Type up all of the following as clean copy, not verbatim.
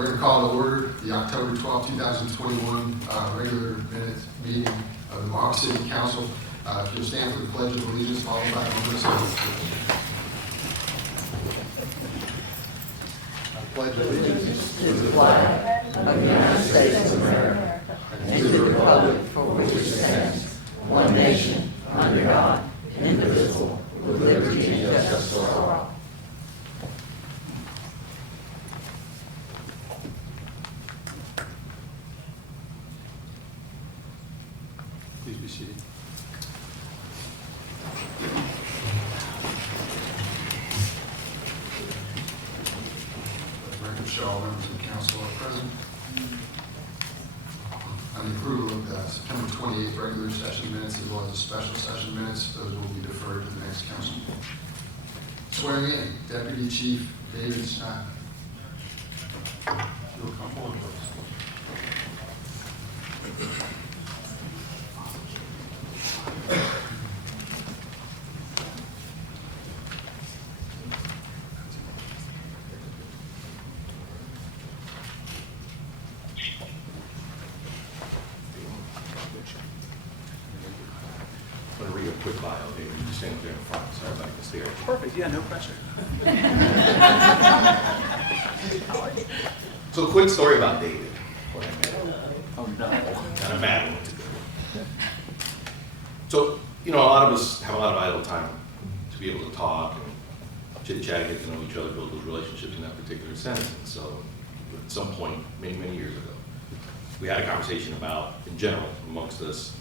We're going to call to order the October 12, 2021 regular minutes meeting of the Morrow City Council. If you'll stand for the Pledge of Allegiance, followed by the Honor's I pledge allegiance to the flag of the United States of America and to the republic for which it stands, one nation, under God, indivisible, with liberty and justice for all. Please be seated. The record show all members of the council are present. On the approval of the September 28th regular session minutes as well as the special session minutes, those will be deferred to the next council. Swearing in, Deputy Chief David Snyder. You'll come forward, please. I'm going to read a quick bio, David. You stand up there in front so everybody can see it. Perfect, yeah, no pressure. So, a quick story about David. Oh, no. Not a bad one to go. So, you know, a lot of us have a lot of idle time to be able to talk and chit-chat, get to know each other, build those relationships in that particular sense. And so, at some point, many, many years ago, we had a conversation about, in general, amongst us,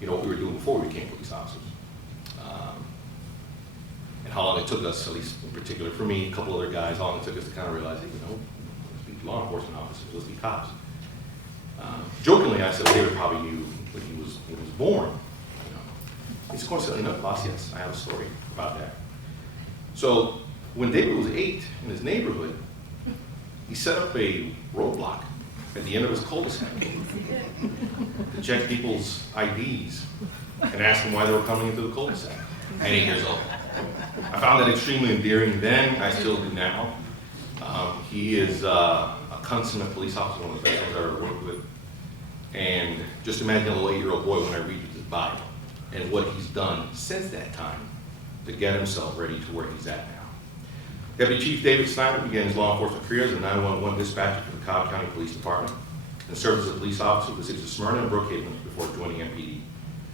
you know, what we were doing before we became police officers. And how long it took us, at least in particular for me, a couple other guys, how long it took us to kind of realize, hey, you know, let's be law enforcement officers, let's be cops. Jokingly, I said David probably knew when he was born. You know. It's coincidentally enough, boss, yes, I have a story about that. So when David was 8 in his neighborhood, he set up a roadblock at the end of his cul-de-sac to check people's IDs and ask them why they were coming into the cul-de-sac at 8 years old. I found that extremely endearing then, I still do now. He is a consummate police officer, one of the best ones I've ever worked with. And just imagine a little 8-year-old boy when I read his bio and what he's done since that time to get himself ready to where he's at now. Deputy Chief David Snyder began his law enforcement career as a 911 dispatcher for the Cobb County Police Department and served as a police officer with the cities of Smyrna and Brookhaven before joining MPD.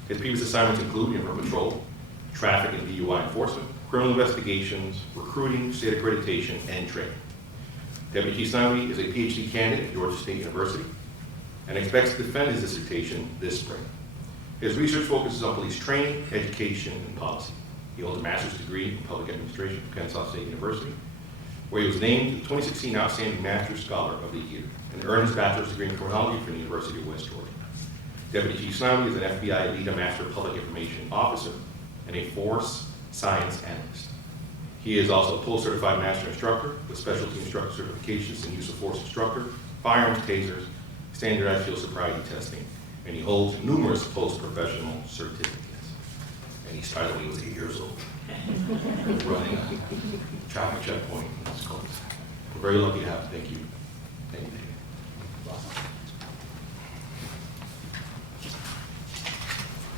His previous assignments include River Patrol, traffic and DUI enforcement, criminal investigations, recruiting, state accreditation, and training. Deputy Chief Snyder is a PhD candidate at Georgia State University and expects to defend his dissertation this spring. His research focuses on police training, education, and policy. He holds a master's degree in public administration from Kennesaw State University, where he was named the 2016 Outstanding Master Scholar of the Year and earned his bachelor's degree in criminology from the University of West Georgia. Deputy Chief Snyder is an FBI Lead Master Public Information Officer and a Force Science Analyst. He is also a post-certified master instructor with specialty instructor certifications in use of force instructor, firearms, tasers, standardized field sobriety testing, and he holds numerous post-professional certificates. And he started when he was 8 years old, running a traffic checkpoint in his cul-de-sac. We're very lucky to have him. Thank you. Thank you, David.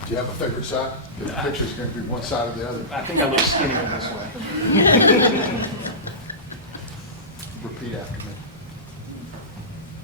Do you have a favorite side? The picture's going to be one side or the other. I think I look skinnier this way. Repeat after me.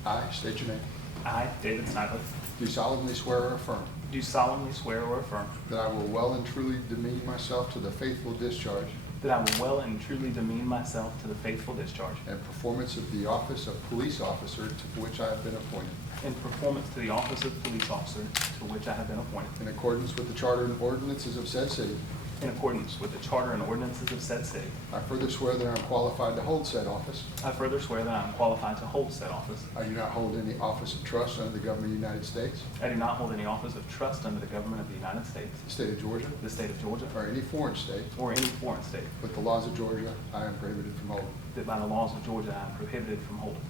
I state your name. I, David Snyder, Do solemnly swear or affirm do solemnly swear or affirm that I will well and truly demean myself to the faithful discharge that I will well and truly demean myself to the faithful discharge and performance of the office of police officer to which I have been appointed, and performance to the office of police officer to which I have been appointed, in accordance with the charter and ordinances of said city. in accordance with the charter and ordinances of said city. I further swear that I am qualified to hold said office. I further swear that I am qualified to hold said office. I do not hold any office of trust under the government of the United States, I do not hold any office of trust under the government of the United States, the state of Georgia, the state of Georgia, or any foreign state, or any foreign state, but the laws of Georgia I am prohibited from holding. that by the laws of Georgia I am prohibited from holding.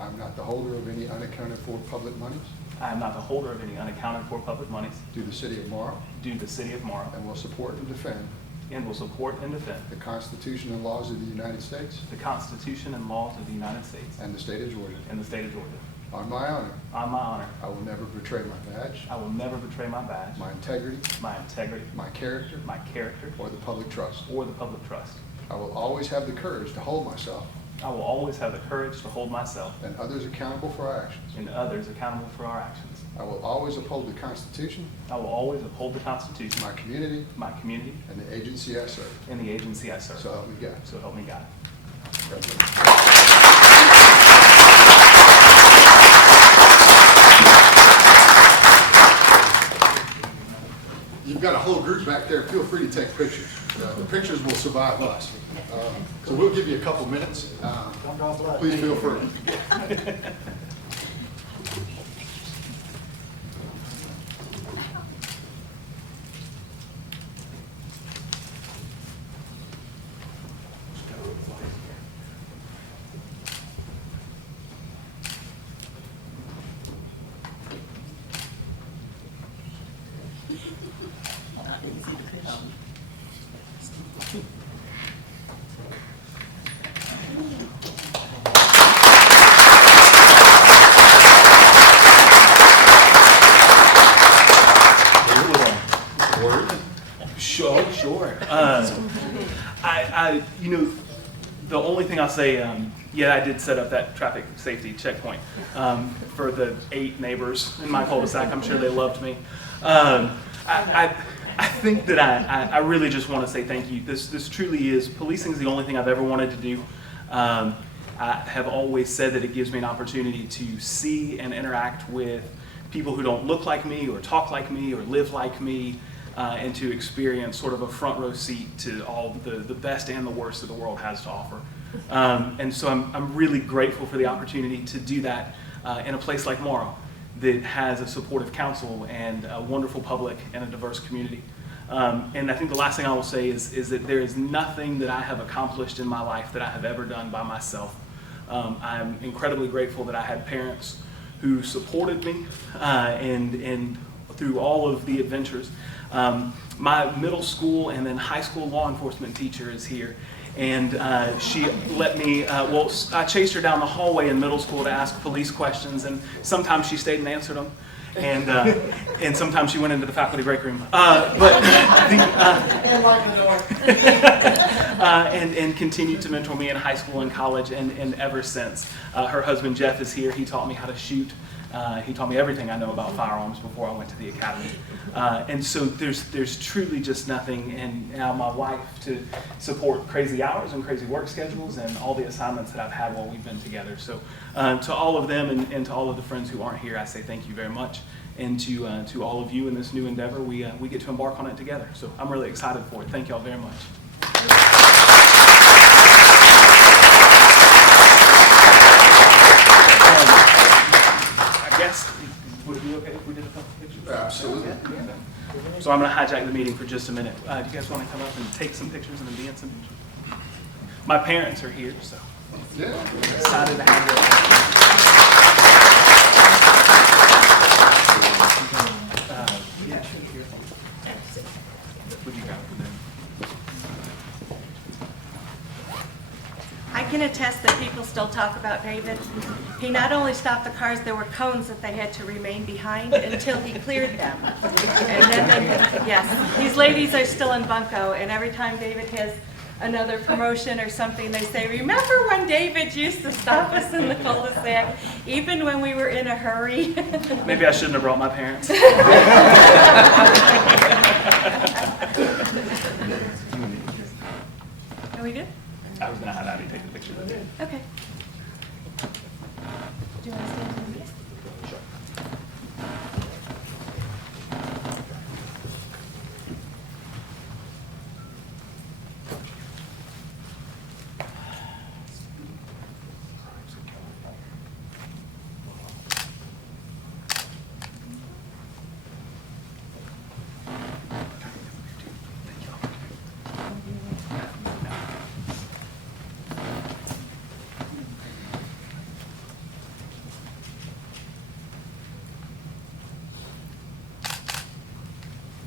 I am not the holder of any unaccounted for public monies I am not the holder of any unaccounted for public monies due the city of Morrow, due to the city of Morrow, and will support and defend and will support and defend the Constitution and laws of the United States the Constitution and laws of the United States and the state of Georgia. and the state of Georgia. On my honor, On my honor, I will never betray my badge, I will never betray my badge, my integrity, my character, or the public trust. or the public trust. I will always have the courage to hold myself I will always have the courage to hold myself and others accountable for our actions. and others accountable for our actions. I will always uphold the Constitution, I will always uphold the Constitution, my community, my community, and the agency I serve. and the agency I serve. So help me God. So help me God. Congratulations. You've got a whole group back there. Feel free to take pictures. The pictures will survive us. So we'll give you a couple minutes. Please feel free. Sure. The only thing I'll say, yeah, I did set up that traffic safety checkpoint for the 8 neighbors in my cul-de-sac. I'm sure they loved me. I think that I really just want to say thank you. This truly is, policing is the only thing I've ever wanted to do. I have always said that it gives me an opportunity to see and interact with people who don't look like me or talk like me or live like me. And to experience sort of a front row seat to all the best and the worst that the world has to offer. And so I'm really grateful for the opportunity to do that in a place like Morrow that has a supportive council and a wonderful public and a diverse community. And I think the last thing I will say is that there is nothing that I have accomplished in my life that I have ever done by myself. I'm incredibly grateful that I had parents who supported me and through all of the adventures. My middle school and then high school law enforcement teacher is here, and she let me, I chased her down the hallway in middle school to ask police questions, and sometimes she stayed and answered them, and sometimes she went into the faculty break room. And continued to mentor me in high school and college, and ever since. Her husband Jeff is here. He taught me how to shoot. He taught me everything I know about firearms before I went to the academy. And so there's truly just nothing, and now my wife to support crazy hours and crazy work schedules and all the assignments that I've had while we've been together. So to all of them and to all of the friends who aren't here, I say thank you very much. And to all of you in this new endeavor, we get to embark on it together. So I'm really excited for it. Thank you all very much. Would it be okay if we did a couple pictures? Absolutely. So I'm going to hijack the meeting for just a minute. Do you guys want to come up and take some pictures and then be in some pictures? My parents are here, so Yeah. excited to have you. Yeah. Would you grab it then? I can attest that people still talk about David. He not only stopped the cars, there were cones that they had to remain behind until he cleared them. And then yes, these ladies are still in bunco, and every time David has another promotion or something, they say, remember when David used to stop us in the cul-de-sac, even when we were in a hurry? Maybe I shouldn't have brought my parents. Are we good? I was going to have Abby take the picture. Okay. Do you want to stand in the middle? Sure.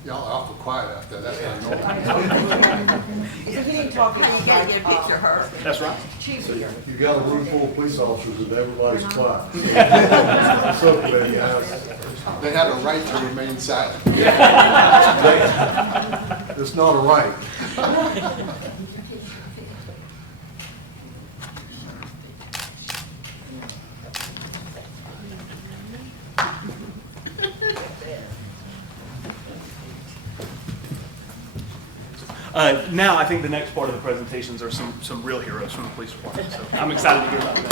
Y'all awful quiet out there, that's not normal. He didn't talk about you gotta get a picture of her. That's right. Chief here. You got a room full of police officers and everybody's quiet. Subcommittee has, They had a right to remain silent. it's not a right. Now, I think the next part of the presentations are some real heroes from the police department. So I'm excited to hear about that.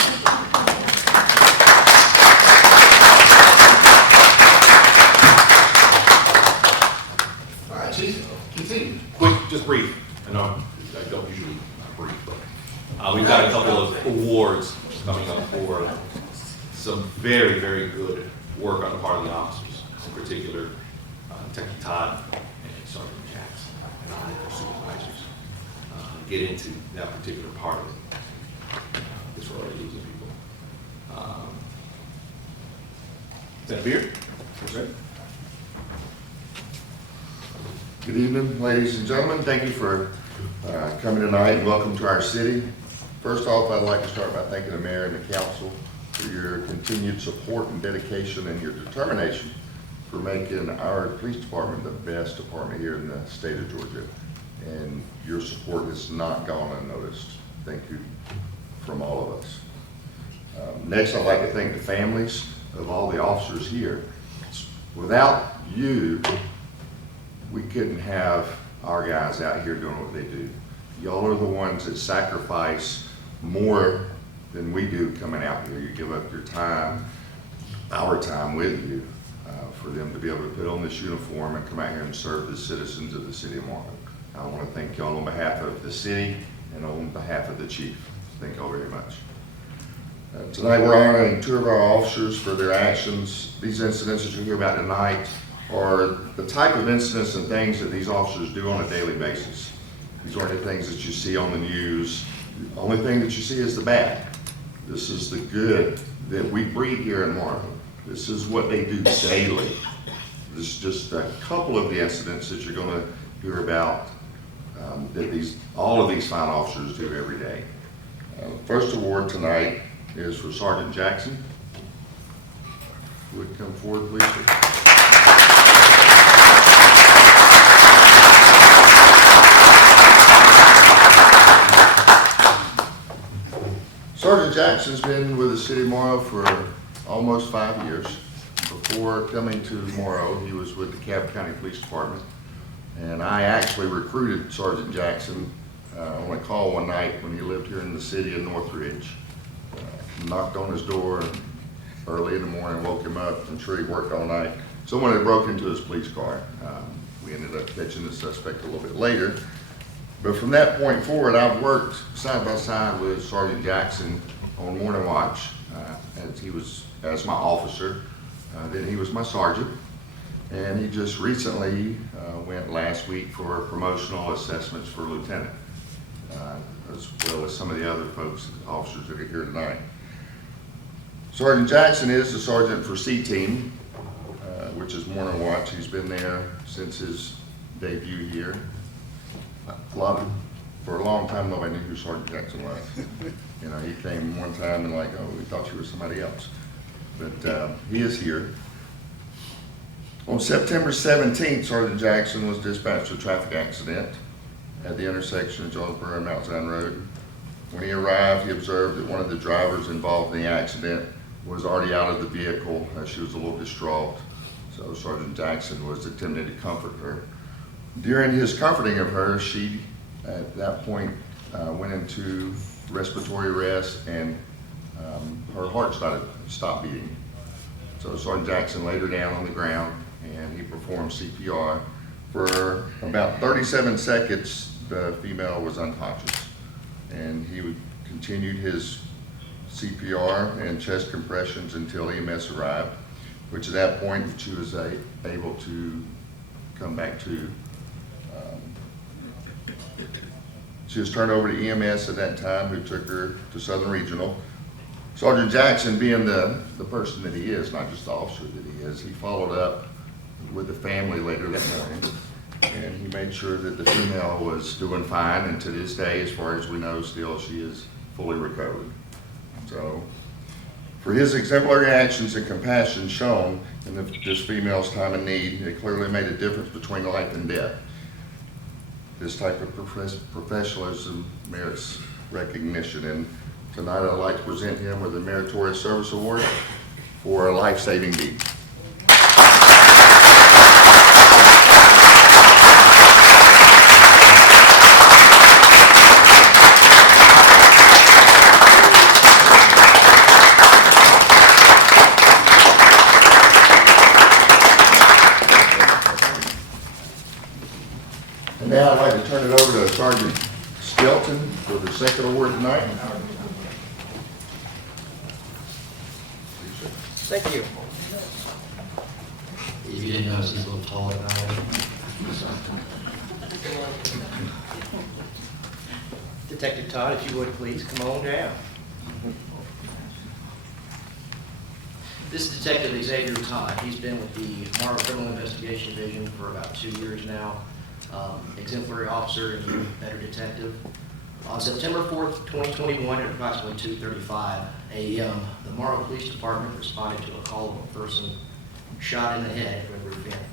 All right, Chief, continue. Quick, just brief. I know I don't usually brief, but we've got a couple of awards coming up for some very, very good work on the part of the officers. In particular, Detective Todd and Sergeant Jackson and all their supervisors get into that particular part of it. Because we're already losing people. Is that a beer? That's right. Good evening, ladies and gentlemen. Thank you for coming tonight and welcome to our city. First off, I'd like to start by thanking the mayor and the council for your continued support and dedication and your determination for making our police department the best department here in the state of Georgia. And your support has not gone unnoticed. Thank you from all of us. Next, I'd like to thank the families of all the officers here. Without you, we couldn't have our guys out here doing what they do. Y'all are the ones that sacrifice more than we do coming out here. You give up your time, our time with you, for them to be able to put on this uniform and come out here and serve the citizens of the city of Morrow. I want to thank y'all on behalf of the city and on behalf of the chief. Thank y'all very much. Tonight we're honoring two of our officers for their actions. These incidents that you hear about tonight are the type of incidents and things that these officers do on a daily basis. These aren't the things that you see on the news. The only thing that you see is the bad. This is the good that we breed here in Morrow. This is what they do daily. This is just a couple of the incidents that you're going to hear about that all of these fine officers do every day. First award tonight is for Sergeant Jackson. Would come forward, please, sir. Sergeant Jackson's been with the city of Morrow for almost 5 years. Before coming to Morrow, he was with the Cabot County Police Department. And I actually recruited Sergeant Jackson on a call one night when he lived here in the city of Northridge. Knocked on his door early in the morning, woke him up. I'm sure he worked all night. Someone had broke into his police car. We ended up catching the suspect a little bit later. But from that point forward, I've worked side by side with Sergeant Jackson on morning watch, as my officer. Then he was my sergeant. And he just recently went last week for promotional assessments for lieutenant, as well as some of the other folks, officers that are here tonight. Sergeant Jackson is the sergeant for C-Team, which is morning watch. He's been there since his debut here. For a long time, nobody knew who Sergeant Jackson was. You know, he came one time and like, oh, we thought you were somebody else. But he is here. On September 17th, Sergeant Jackson was dispatched to a traffic accident at the intersection of Jonesboro and Mount Zion Road. When he arrived, he observed that one of the drivers involved in the accident was already out of the vehicle. She was a little distraught. So Sergeant Jackson was attempting to comfort her. During his comforting of her, she, at that point, went into respiratory arrest and her heart stopped beating. So Sergeant Jackson laid her down on the ground and he performed CPR. For about 37 seconds, the female was unconscious. And he continued his CPR and chest compressions until EMS arrived, which at that point she was able to come back to. She was turned over to EMS at that time, who took her to Southern Regional. Sergeant Jackson, being the person that he is, not just the officer that he is, he followed up with the family later that morning and he made sure that the female was doing fine, and to this day, as far as we know, still she is fully recovered. So, for his exemplary actions and compassion shown in this female's time of need, it clearly made a difference between life and death. This type of professionalism merits recognition, and tonight I'd like to present him with a Meritorious Service Award for a life-saving deed. And now I'd like to turn it over to Sergeant Skelton for the second award tonight. Thank you. If you didn't notice, he's a little taller than I am. Detective Todd, if you would please come on down. This is Detective Xavier Todd. He's been with the Morrow Criminal Investigation Division for about 2 years now. Exemplary officer and even better detective. On September 4th, 2021, at approximately 2:35 a.m., the Morrow Police Department responded to a call of a person shot in the head at River Bend.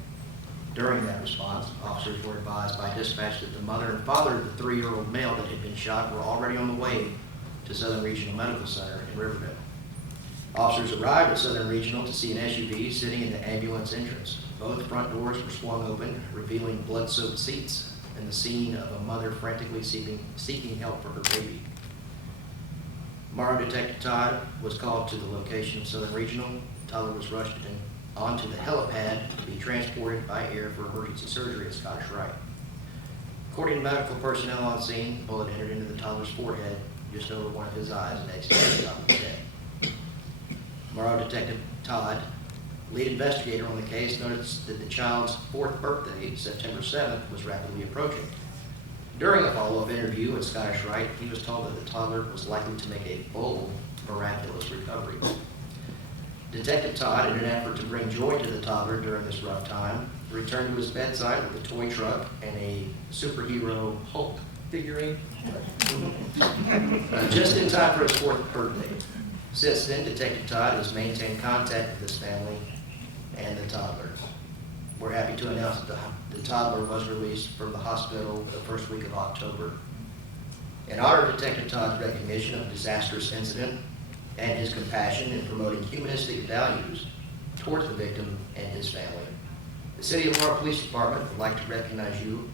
During that response, officers were advised by dispatch that the mother and father of the 3-year-old male that had been shot were already on the way to Southern Regional Medical Center in Riverville. Officers arrived at Southern Regional to see an SUV sitting in the ambulance entrance. Both front doors were swung open, revealing blood-soaked seats and the scene of a mother frantically seeking help for her baby. Morrow Detective Todd was called to the location of Southern Regional. Toddler was rushed onto the helipad to be transported by air for emergency surgery at Scottish Rite. According to medical personnel on scene, the bullet entered into the toddler's forehead, just over one of his eyes, and exited the top of his head. Morrow Detective Todd, lead investigator on the case, noticed that the child's 4th birthday, September 7th, was rapidly approaching. During a follow-up interview at Scottish Rite, he was told that the toddler was likely to make a full, miraculous recovery. Detective Todd, in an effort to bring joy to the toddler during this rough time, returned to his bedside with a toy truck and a superhero Hulk figurine, just in time for his 4th birthday. Since then, Detective Todd has maintained contact with his family and the toddler. We're happy to announce that the toddler was released from the hospital the first week of October. In honor of Detective Todd's recognition of a disastrous incident and his compassion in promoting humanistic values towards the victim and his family, the City of Morrow Police Department would like to recognize you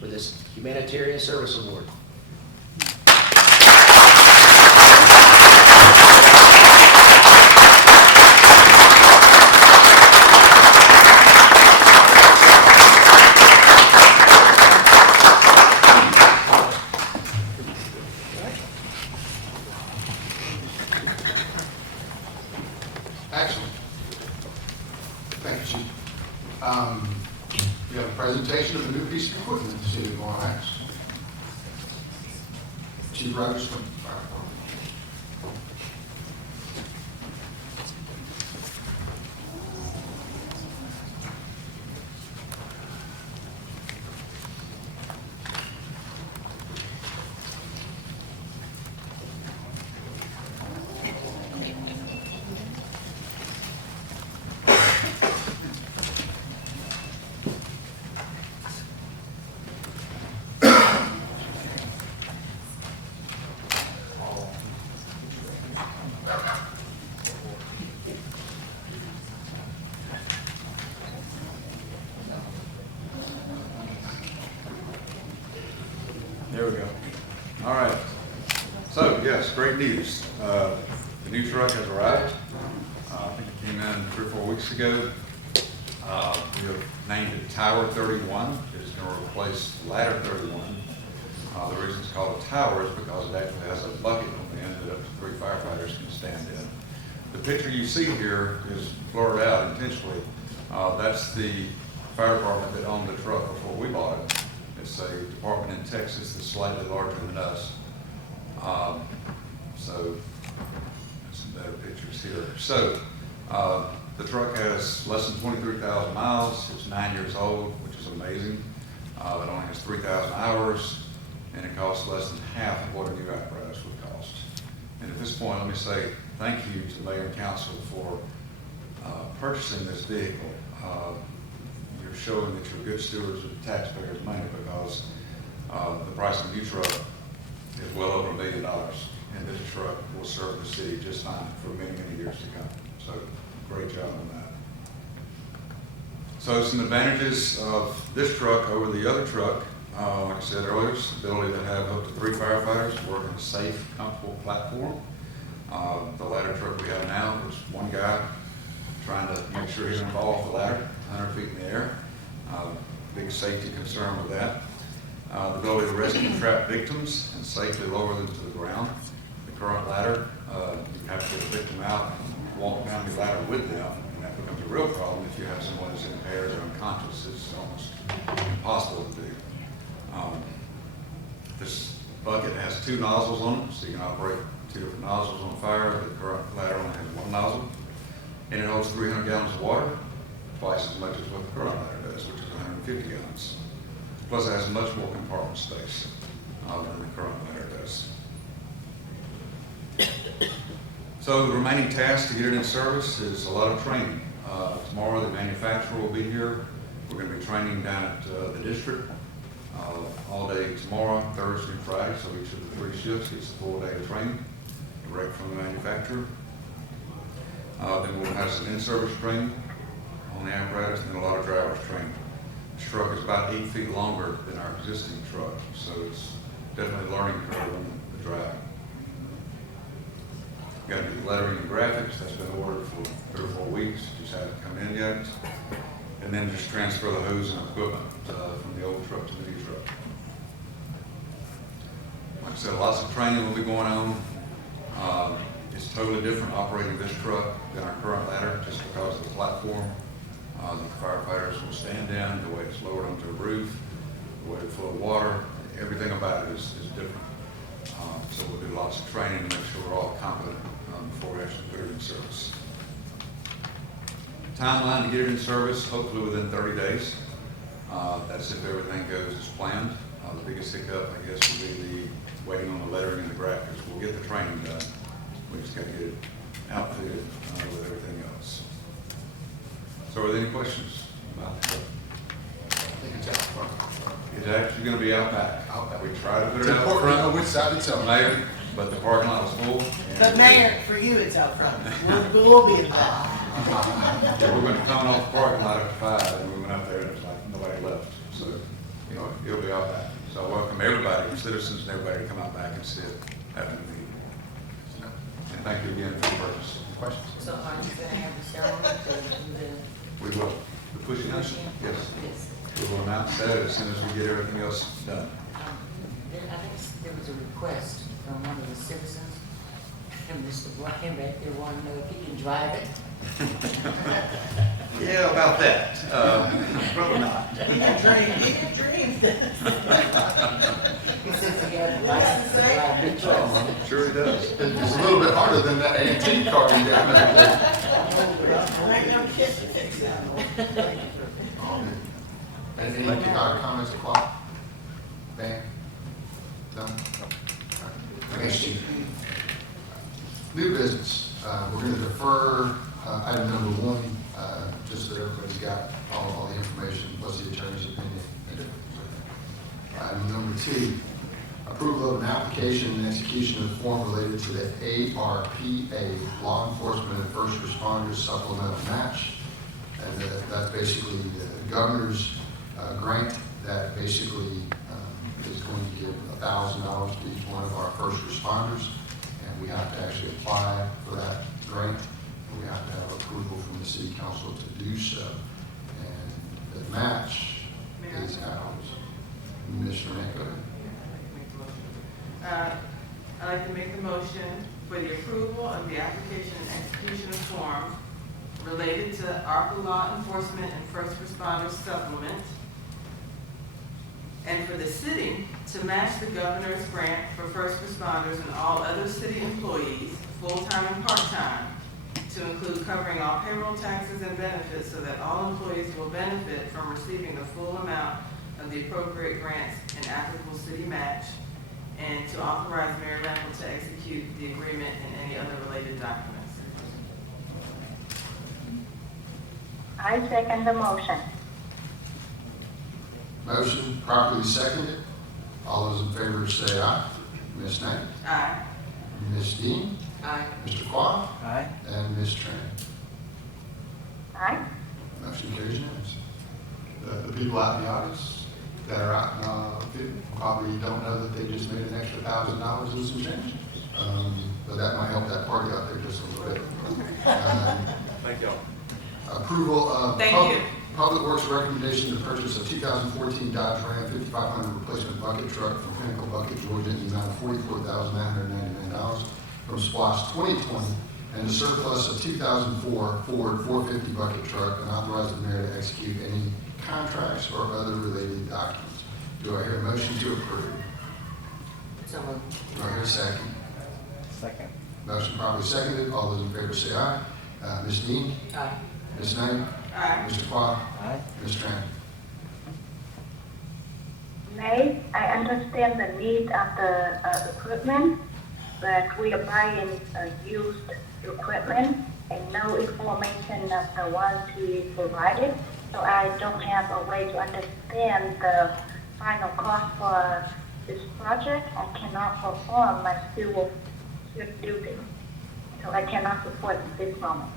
for this Humanitarian Service Award. Excellent. Thank you, Chief. We have a presentation of a new piece of equipment in the City of Morrow Heights. Chief Rogers from the Fire Department. There we go. All right. So, yes, great news. The new truck has arrived. I think it came in 3 or 4 weeks ago. We have named it Tower 31. It's going to replace Ladder 31. The reason it's called a tower is because it actually has a bucket on the end that up to 3 firefighters can stand in. The picture you see here is blurred out intentionally. That's the fire department that owned the truck before we bought it. It's a department in Texas that's slightly larger than us. So, some better pictures here. So, the truck has less than 23,000 miles. It's 9 years old, which is amazing. It only has 3,000 hours, and it costs less than half of what a new apparatus would cost. And at this point, let me say thank you to the mayor and council for purchasing this vehicle. You're showing that you're good stewards of the taxpayers' money, because the price of a new truck is well over $1 million, and this truck will serve the city just fine for many, many years to come. So great job on that. So some advantages of this truck over the other truck, like I said earlier, is the ability to have up to 3 firefighters work in a safe, comfortable platform. The ladder truck we have now is one guy trying to make sure he doesn't fall off the ladder 100 feet in the air. Big safety concern with that. The ability to rescue trapped victims and safely lower them to the ground. The current ladder, you have to get the victim out and walk down the ladder with them, and that becomes a real problem if you have someone who's impaired or unconscious. It's almost impossible to do. This bucket has 2 nozzles on it, so you can operate 2 different nozzles on fire. The current ladder only has 1 nozzle, and it holds 300 gallons of water, twice as much as what the current ladder does, which is 150 gallons. Plus, it has much more compartment space than the current ladder does. So the remaining task to get it in service is a lot of training. Tomorrow, the manufacturer will be here. We're going to be training down at the district all day tomorrow, Thursday, and Friday. So each of the 3 shifts gets a full day of training direct from the manufacturer. Then we'll have some in-service training on the apparatus, and then a lot of driver's training. This truck is about 8 feet longer than our existing truck, so it's definitely a learning curve on the drive. Got to do the lettering and graphics. That's been ordered for 3 or 4 weeks. Just haven't come in yet. And then just transfer the hose and equipment from the old truck to the new truck. Like I said, lots of training will be going on. It's totally different operating this truck than our current ladder, just because of the platform. The firefighters will stand down, the way it's lowered onto a roof, the way it's full of water, everything about it is different. So we'll do lots of training to make sure we're all competent before we actually put it in service. Timeline to get it in service, hopefully within 30 days. That's if everything goes as planned. The biggest hiccup, I guess, will be the waiting on the lettering and the graphics. We'll get the training done. We just got to get it outfitted with everything else. So are there any questions about the truck? I think it's out front. It's actually going to be out back. We try to put It's it out important to know front, which side it's on. Mayor, but the parking lot was full. But Mayor, for you, it's out front. We'll be in back. Yeah, we're going to come off the parking lot at 5, and we went up there and it was like nobody left. So, you know, it'll be out back. So I welcome everybody, citizens and everybody, to come out back and sit after the meeting. And thank you again for your purchase. Questions? So are you going to have the ceremony to do the We will. The pushing us? Yes. Yes. We will announce that as soon as we get everything else done. I think there was a request from one of the citizens, and Mr. Brian right there wanted to know if he can drive it. Yeah, about that. Probably not. He can dream. He says he has a license to drive big trucks. I'm sure he does. It's a little bit harder than that antique car you got back there. Any comments to Clark? Van? None? Thanks, Chief. New business. We're going to defer item number 1, just so that everybody's got all the information, plus the attorney's opinion. Item number 2, approval of an application and execution of form related to the ARPA, Law Enforcement and First Responders Supplemental Match. And that's basically the governor's grant that basically is going to give $1,000 to each one of our first responders. And we have to actually apply for that grant. And we have to have approval from the city council to do so. And the match is ours. Mr. Nick, I'd like to make the motion for the approval of the application and execution of form related to ARPA Law Enforcement and First Responders Supplement, and for the city to match the governor's grant for first responders and all other city employees, full-time and part-time, to include covering all payroll taxes and benefits so that all employees will benefit from receiving the full amount of the appropriate grants and applicable city match, and to authorize Mayor Randall to execute the agreement and any other related documents. I second the motion. Motion properly seconded. All those in favor say aye. Ms. Knight? Aye. Ms. Dean? Aye. Mr. Quah? Aye. And Ms. Tran? Aye. Motion carries unanimously. The people out in the audience that are out in the field probably don't know that they just made an extra $1,000 in some change. But that might help that party out there just a little bit. Thank y'all. Approval of Thank you. Public Works recommendation to purchase a 2014 Dodge Ram 5500 replacement bucket truck from Pinnacle Bucket, Georgia, in the amount of $44,999 from SPLOST 2020, and a surplus of 2004 Ford 450 bucket truck, and authorize the mayor to execute any contracts or other related documents. Do I hear a motion to approve? So moved. Do I hear a second? Second. Motion probably seconded. All those in favor say aye. Ms. Dean? Aye. Ms. Knight? Aye. Mr. Quah? Aye. Ms. Tran? May, I understand the need of the equipment, but we are buying used equipment and no information of the warranty provided. So I don't have a way to understand the final cost for this project. I cannot perform my civil duty. So I cannot support this moment.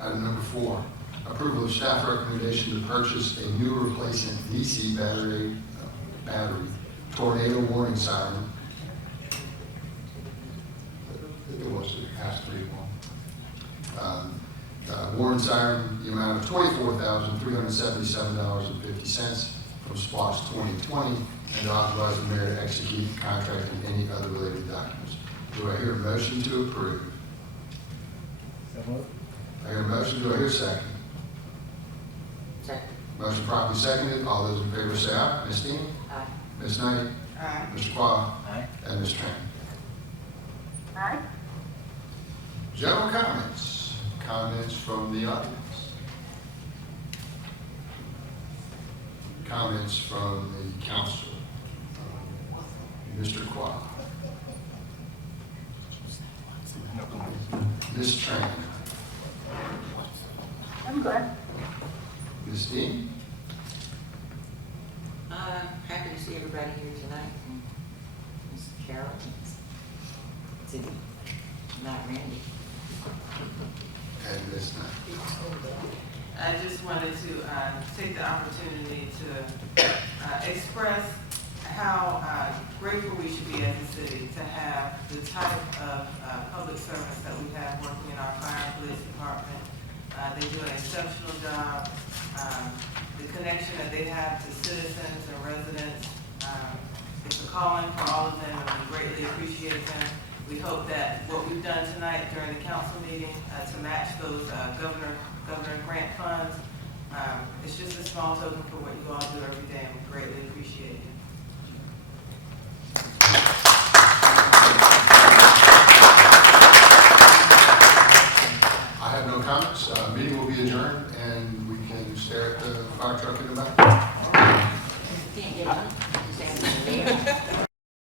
Item number 4, approval of staff recommendation to purchase a new replacement DC battery tornado warning siren. It was the past 3-1. Warning siren, the amount of $24,377.50 from SPLOST 2020, and to authorize the mayor to execute the contract and any other related documents. Do I hear a motion to approve? So moved. I hear a motion. Do I hear a second? Second. Motion properly seconded. All those in favor say aye. Ms. Dean? Aye. Ms. Knight? Aye. Mr. Quah? Aye. And Ms. Tran? Aye. General comments. Comments from the audience. Comments from the council. Mr. Quah? Ms. Tran? I'm good. Ms. Dean? Happy to see everybody here tonight. Ms. Carol, Cindy, not Randy. And Ms. Knight? I just wanted to take the opportunity to express how grateful we should be as a city to have the type of public servants that we have working in our fire and police department. They do an exceptional job. The connection that they have to citizens and residents, it's a calling for all of them, and we greatly appreciate them. We hope that what we've done tonight during the council meeting to match those governor grant funds, it's just a small token for what you all do every day, and we greatly appreciate it.